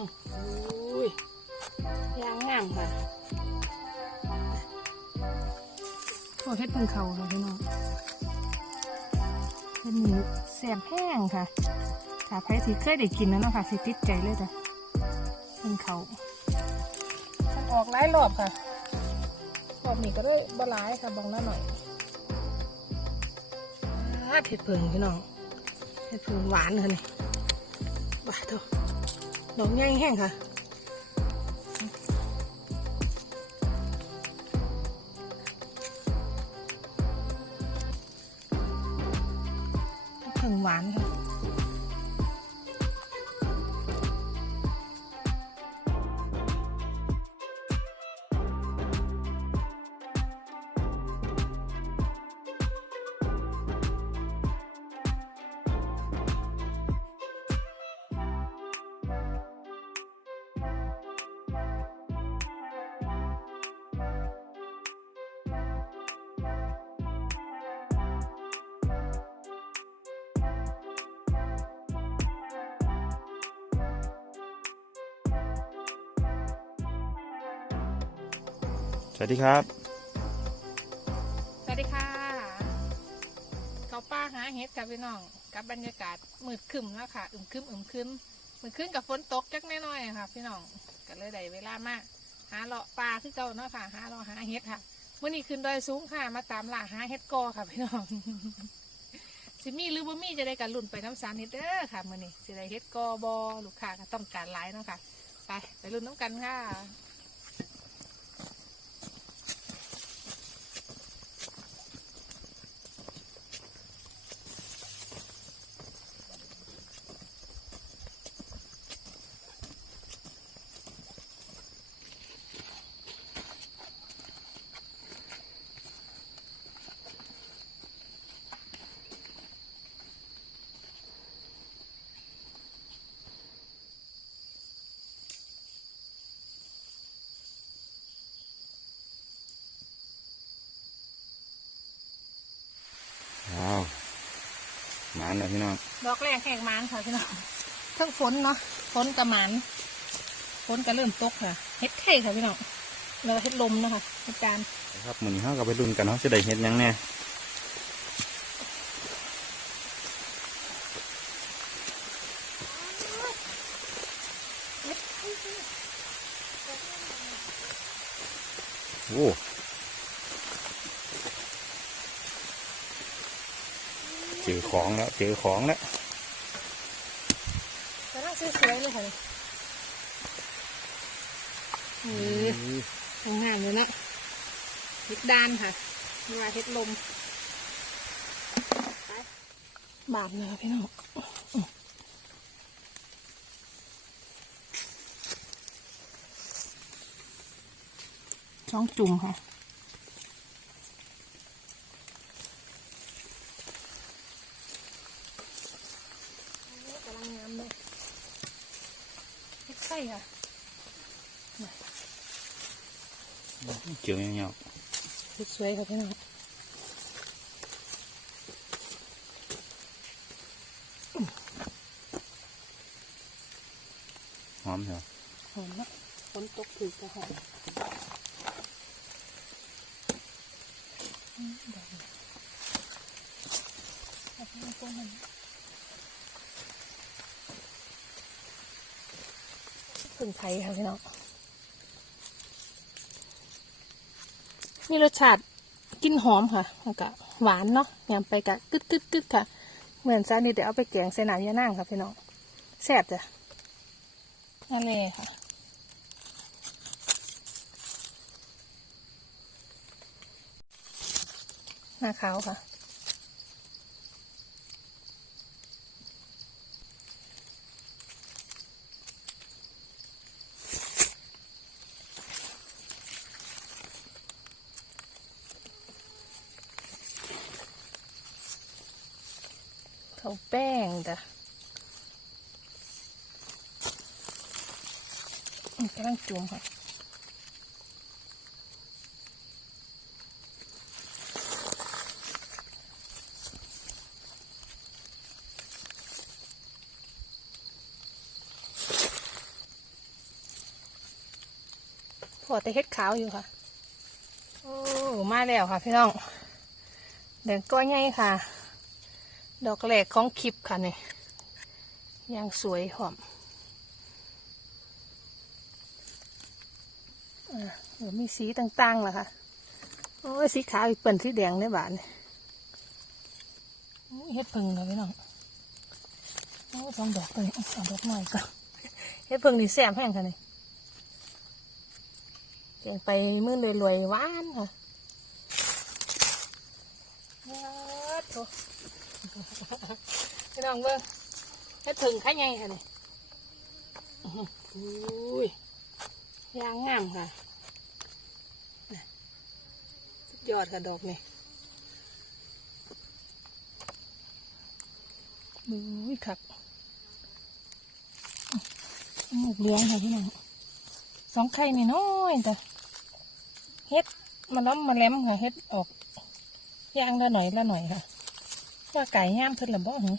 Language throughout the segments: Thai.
อุ้ยยางงามค่ะโอ้เฮ็ดเพิ่งเขาค่ะพี่น้องเป็นหมูแสบแห้งค่ะถ้าใครที่เคยได้กินแล้วเนาะค่ะสิติดใจเลยจ้ะเพิ่งเขามันออกหลายรอบค่ะรอบนี้ก็ได้บ่หลายค่ะบางละหน่อยอ่าเผ็ดเพิงพี่น้องเผ็ดเพิงหวานเลยนี่ว้าเถอะ ดอกใหญ่แห้งค่ะถึงหวานค่ะ วัสดีครับ สวัสดีค่ะเขาป้าหาเห็ดค่ะพี่น้อง กับบรรยากาศมืดคึมแล้วค่ะอึมคึมอึมคึมมืดคึมกับฝนตกจักแน่น้อยๆค่ะ พี่น้องก็เลยได้เวลามากหาเลาะปลาคือเก่าเนาะค่ะ หาเลาะหาเห็ดค่ะเมื่อนี้ขึ้นดอยสูงค่ะ มาตามล่าหาเห็ดกอค่ะพี่น้องสิมีหรือบ่มีจะได้กันลุ่นไปน้ำสารเฮ็ดเด้อค่ะมื่อนี้สิได้เฮ็ดกอบอลูกค้าก็ต้องการหลายเนาะค่ะ ไปไปลุ่นน้ำกันค่ะ นเลยพี่น้องดอกแรกแหกมันค่ะพี่น้องทั้งฝนเนาะฝนกับมันฝนก็เริ่มตกค่ะเฮ็ดไข่ค่ะพี่น้องแล้วก็เฮ็ดลมนะคะเฮ็ดจานครับมือนี้เขาก็ไปรุ่นกันเนาะจะได้เห็ดหยังแน่โอ้เจอ ของแล้วเจอของแล้วกำลังสวยๆเลยค่ะเออทำงานเลยเนาะเฮ็ดดานค่ะนี่ว่าเฮ็ดลมไปบาปเลยค่ะพี่น้องช่องจุ่มค่ะ กำลังงามเลยเฮ็ดไข่ ค่ะเจียวเงี้ยเฮ็ดสวยค่ะพี่น้องๆหอมเหรอหอมนะฝนตกถือก็หอมอืมดอกนี้เอาไปเอาไปให้ ขึ้นไทยค่ะพี่น้องมีรสชาติกินหอมค่ะแล้วก็หวานเนาะยำไปกะกึดกึดกึดค่ะ เหมือนซานี่เดี๋ยวเอาไปแกงใส่น้ำยานั่งค่ะพี่น้องแซ่บจ้ะนั่นเลยค่ะหน้าขาวค่ะ เขาแป้งจ้ะอืมกำลังจุ่มค่ะอแต่เฮ็ดขาวอยู่ค่ะ โอ้ มาแล้วค่ะพี่น้อง เดินก้อยไงค่ะ ดอกแรกของคลิปค่ะนี่ยังสวยหอมอ่าเดี๋ยวมีสีต่างๆล่ะค่ะ โอ้ยสีขาวอีกเปิ่นสีแดงในบานี่ยเฮ็ดพึ่งเลยพี่น้องโอ้สองดอกเลยเอาดอกหน่อยก่อนเฮ็ดพึ่งนี่แซ่บแห้งค่ะนี่เกินไปมือเลยรวยๆหวานค่ะว้าโถ พี่น้องเบิ่งเฮ็ดพึ่งข้าไงค่ะนี่ยอุ้ยยางงามค่ะสุดยอดค่ะดอกนี่มือคักหมูกเลี้ยงค่ะพี่น้องสองไข่นี่น้อยแต่เฮ็ดมาล้อมมาแหลมค่ะเฮ็ดออกย่างละหน่อยละหน่อยค่ะ ว่าไก่ย่ามเพิ่นละบ่หึ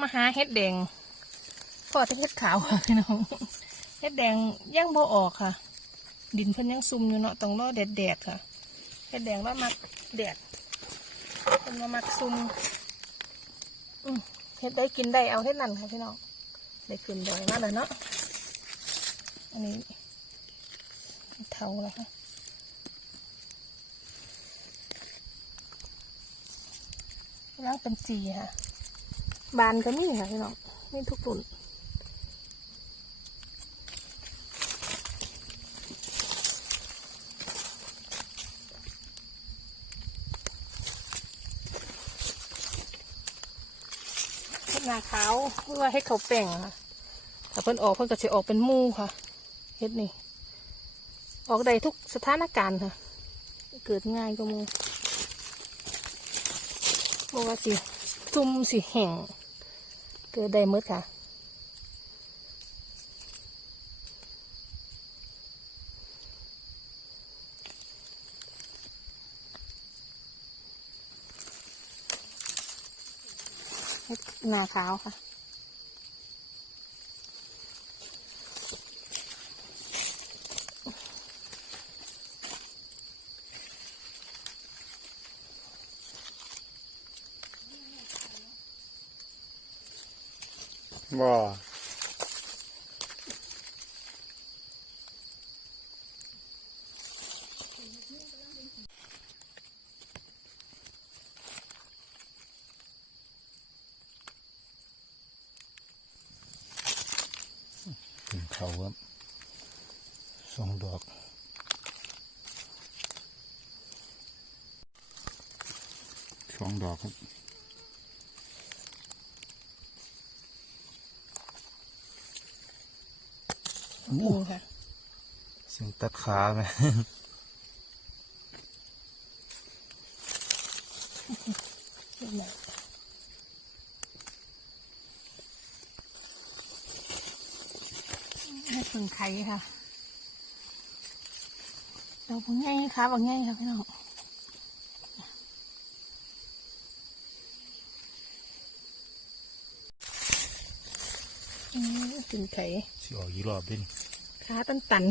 มาหาเฮ็ดแดงพอจะเฮ็ดขาวค่ะพี่น้องเฮ็ดแดงย่างบ่ออกค่ะ ดินเพิ่นยังซุ่มอยู่เนาะต้องรอแดดแดดๆค่ะเฮ็ดแดงว่ามักแดดเพิ่นว่ามักซุ่มอืมเฮ็ดได้กินได้เอาเฮ็ดนั่นค่ะพี่น้องได้ขึ้นดอยมาแล้วเนาะอันนี้เท่าแล้วค่ะ ล้างเป็นจีค่ะ บานก็มีค่ะพี่น้องมีทุกรุ่นเฮ็ดนาขาวหรือว่าเฮ็ดเขาวแป้งอะค่ะถ้าเพิ่นออกเพิ่นก็จะออกเป็นหมูค่ะเฮ็ดนี่ ออกได้ทุกสถานการณ์ค่ะ เกิดง่ายก็มู ราะว่าสิซุ่มสิแห้งเกิดได้หมดค่ะหน้าขาวค่ะ บ่ถึงเขาครับสองดอกสองดอกครับ นี่ค่ะ เสียงตัดขาไหมเห็นไหมให้เพิ่งไข่ค่ะเราเพิ่งไงค่ะบางไงค่ะพี่น้องอืม กินไข่สิออกอีกรอบด้วยนี่ขาตันตัน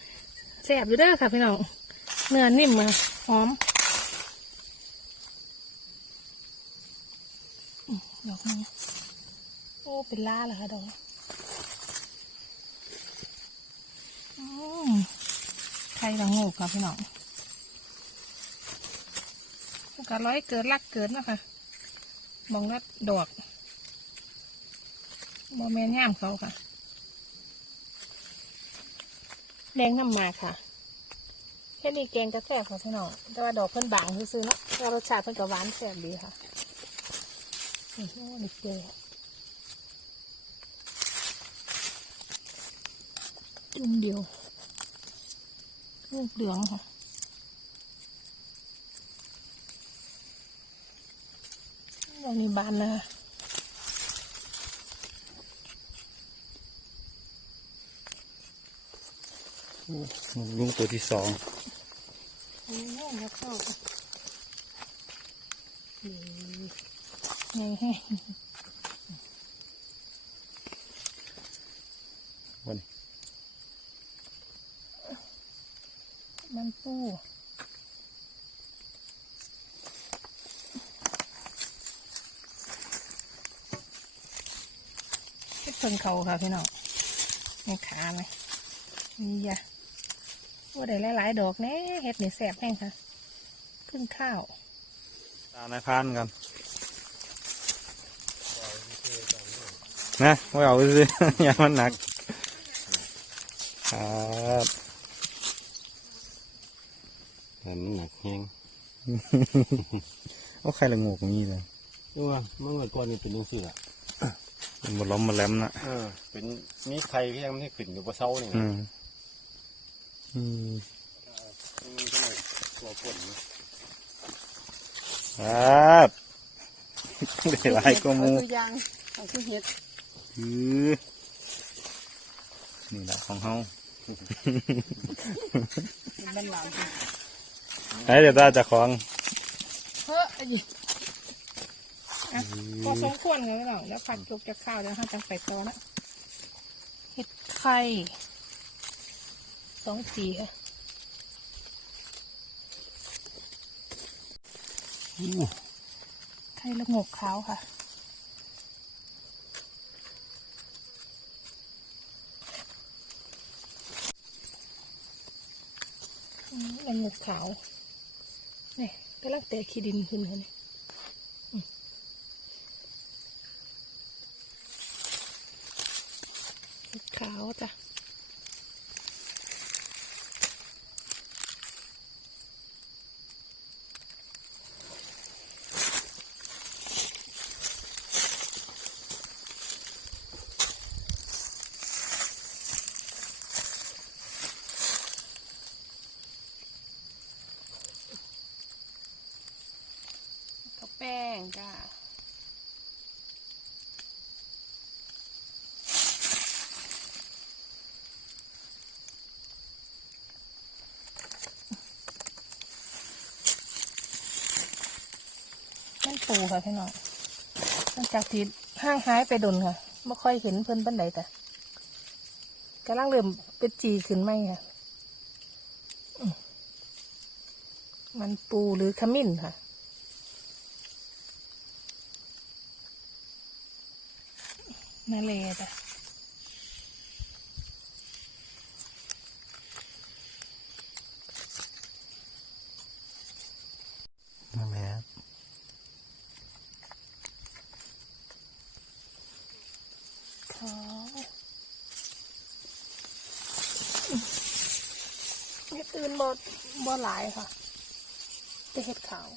ๆแซ่บอยู่เด้อค่ะพี่น้องเนื้อนิ่มมาหอมอืมดอกนี้โอ้เป็นล่าเหรอคะดอกอืมไข่ละโงกค่ะพี่น้องก็ร้อยเกิดรักเกิดนะคะมองรัดดอก บอแมนย่ามเขาค่ะ แดงน้ำมาค่ะ แค่นี้แกงจะแซ่บค่ะพี่น้อง แต่ว่าดอกเพิ่นบางซื้อๆเนาะแล้วรสชาติเพิ่นก็หวานแซ่บดีค่ะนี่โอ้นี่เจจุ่มเดียว ลูกเหลืองค่ะดอกนี้บานนะคะ ลุงตัวที่สองวันมันปูเพิ่นเขาค่ะพี่น้องในขาไหมนี่ยะ ว่าได้หลายๆดอกแน่เฮ็ดนี่แสบแห้งค่ะ ขึ้นข้าวตามนายพรานกันนะไม่เอาสิอย่ามันหนักครับแต่มันหนักแห้งโอ้ใครละงกงี้เลยดูว่าเมื่อวันก่อนนี่เป็นยังสี่ละมันบล้อมมาแหลมนะเออเป็นมีใครที่ยังไม่ได้ขึ้นอยู่บนเสานี่อืม อืมมีก็เลยตัวฝนครับได้หลายกว่าหมูเอาตัวอยางของที่เห็ดคือนี่แหละของเฮาบ้านหลานไอ้เดี๋ยวตาจะของเฮ้ยอันนี้อะพอสมควรกันแล้วแล้วผัดจุกจะข้าวแล้วห้าจังไปต่อนะเห็ดไข่ สองสีค่ะไข่ละงกขาวค่ะละงกขาวนี่ก็ลักแต่ขี้ดินขึ้นค่ะนี่ขาวจ้ะ จ้ามันปูค่ะพี่น้องหลังจากที่ห้างหายไปดนค่ะไม่ค่อยเห็นเพิ่อนบันไดแต่กำลังเริ่มเป็นจีขึ้นไหมค่ะ มันปูหรือขมิ้นค่ะ นาเลจ้ะนั่นแหละขาวเห็ดอื่นบ่บ่หลายค่ะ แต่เห็ดขาว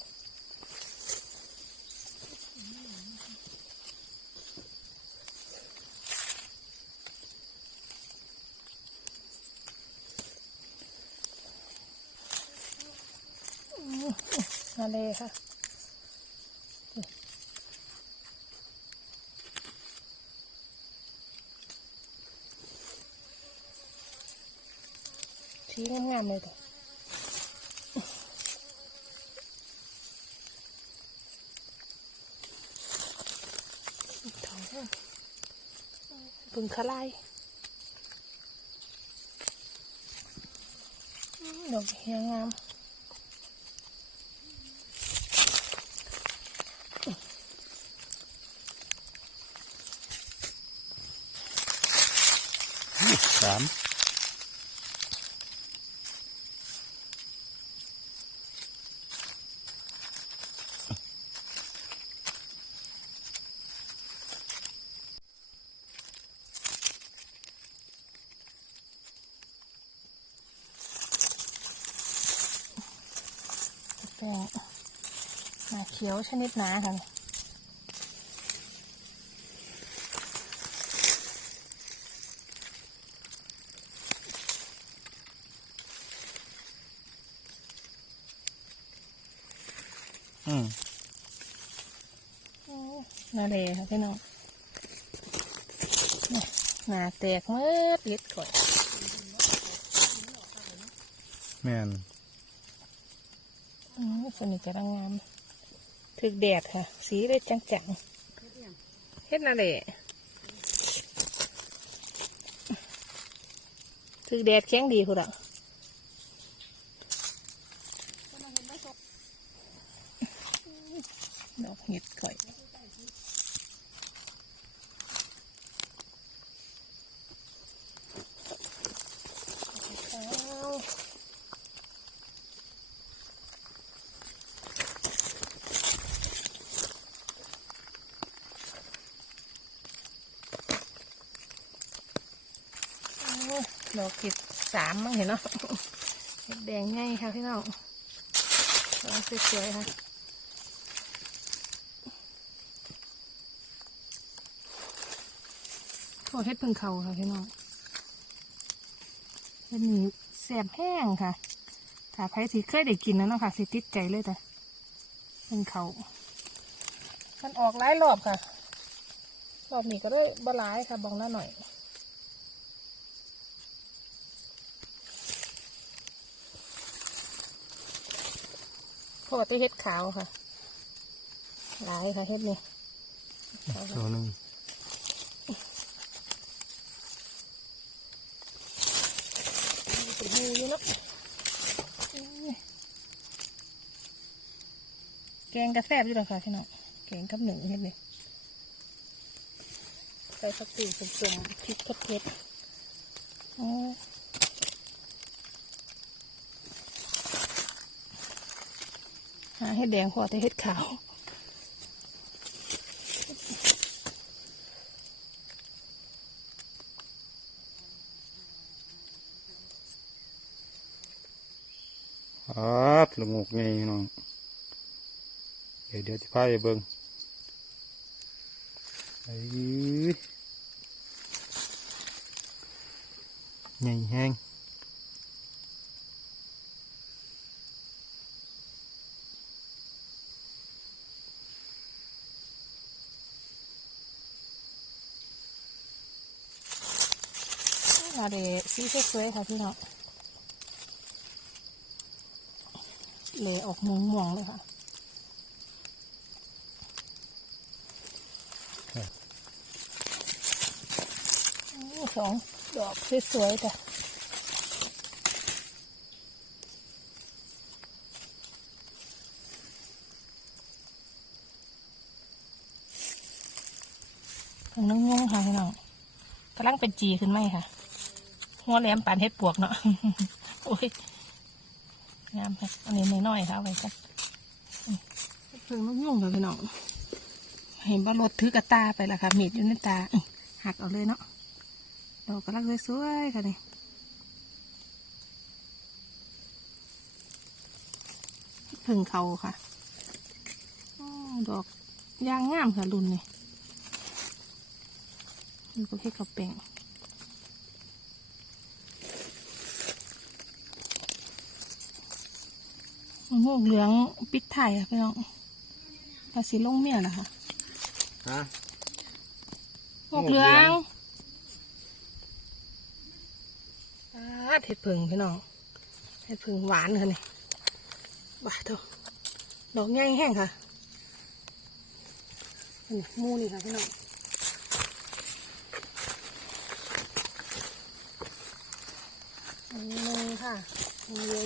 อืม นาเลค่ะชี้งามๆเลยแต่บึงคลายดอกเฮียงาม สามแป้งหนาเขียวชนิดหนาค่ะ อืมอืมนาเลค่ะพี่น้องนี่หนาแตกเมื่อติดก่อนแม่นอืมส่วนนี้จะงามถึกแดดค่ะ สีเลยจังๆเฮ็ดนาเลถึกแดดแข็งดีคุณอะ ข่อยเอาโอ้ดอกกิดสามมั้งเห็นเนาะเห็ดแดงง่ายค่ะพี่น้องกำลังสวยๆค่ะ โอ้เฮ็ดพึ่งเขาค่ะพี่น้องเฮ็ดนี้แสบแห้งค่ะ ถ้าใครสิเคยได้กินแล้วเนาะค่ะ สิติดใจเลยแต่เพึ่งเขามันออกหลายรอบค่ะ รอบนี้ก็ได้บหลายค่ะบองหน้าหน่อยเพราะว่าตัวเฮ็ดขาวค่ะ หลายค่ะเฮ็ดนี่ตัวหนึ่ง เป็นมืออยู่เนาะแก งกระแซบอยู่หรอค่ะพี่น้องแกงกับหนึ่งเฮ็ดนี่ใส่ผักตีสมๆพริกเผ็ดๆอ้ยหาเฮ็ดแดงพอแต่เฮ็ดขาวครับละงูกไงน้อง เดี๋ยวเดี๋ยวจะพาไปเบิ่งไอ้ยใหญ่แห้งมาเดสีสวยๆค่ะพี่น้องเลยออกม่วงๆเลยค่ะ สองดอกสวยๆจ้ะถึงน้องงงค่ะพี่น้องกำลังเป็นจีขึ้นไหมค่ะ หัวแหลมปานเห็ดปวกเนาะ โอ้ยงามค่ะอันนี้น้อยๆค่ะไว้กันเพิ่งน้องงงค่ะพี่น้อง เห็นว่ารถถือกระตาไปและค่ะมีดอยู่ในตา หักเอาเลยเนาะ ดอกกำลังสวยๆค่ะนี่พึ่งเขาค่ะอ้อดอกยางงามค่ะรุ่นนี่นี่ก็แค่กระเป่งมะม่วงเหลืองปิดไทยค่ะพี่น้องภาษีลงเมียนะคะฮะหมวกเหลืองปา ดเห็ดผึ่งพี่น้องเห็ดผึ่งหวานค่ะนี่บ้าเถอะดอกใหญ่แห้งค่ะมูนี่ค่ะพี่น้องอันนี้หนึ่งค่ะ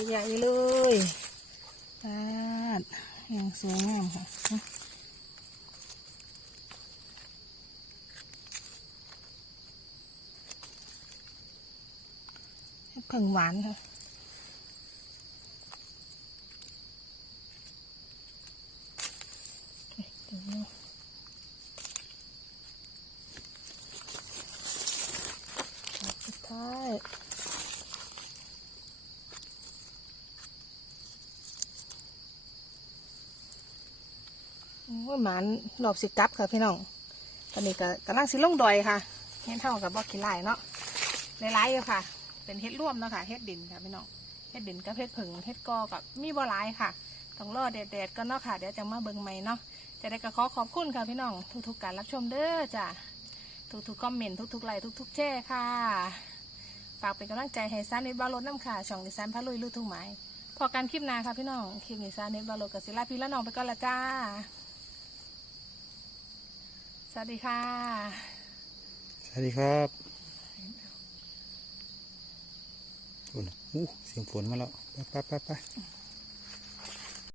ใหญ่ๆเลยปาดยังสวยงามค่ะ เห็ด ผึ่งหวานค่ะสุดท้ายโอ้ยหมานรอบสิกับค่ะพี่น้อง ตอนนี้ก็กำลังสิลงดอยค่ะเห็นเท่ากับบอกขี้ไล่เนาะหลายๆอยู่ค่ะ เป็นเฮ็ดร่วมเนาะค่ะเฮ็ดดินค่ะพี่น้องเฮ็ดดินกับเฮ็ดผึ่งเฮ็ดกอกับมีบ่หลายค่ะต้องรอแดดๆก็เนาะค่ะเดี๋ยวจะมาเบิ่งใหม่เนาะจะได้ก็ขอขอบคุณค่ะพี่น้องทุกๆการรับชมเด้อจ้ะทุกๆคอมเมนต์ทุกๆไลค์ทุกๆแชร์ค่ะฝากเป็นกำลังใจให้ซาเน็ตบาโรดน้ำค่ะช่องดิซันพะลุยลู่ทุ่งไม้พอกันคลิปนาค่ะพี่น้องคลิปนี้ซาเน็ตบาโรดกับศิลาพี่และน้องไปก่อนละจ้า สวัสดีค่ะ สวัสดีครับ ฝนอู้เสียงฝนมาแล้วไปไปไปไป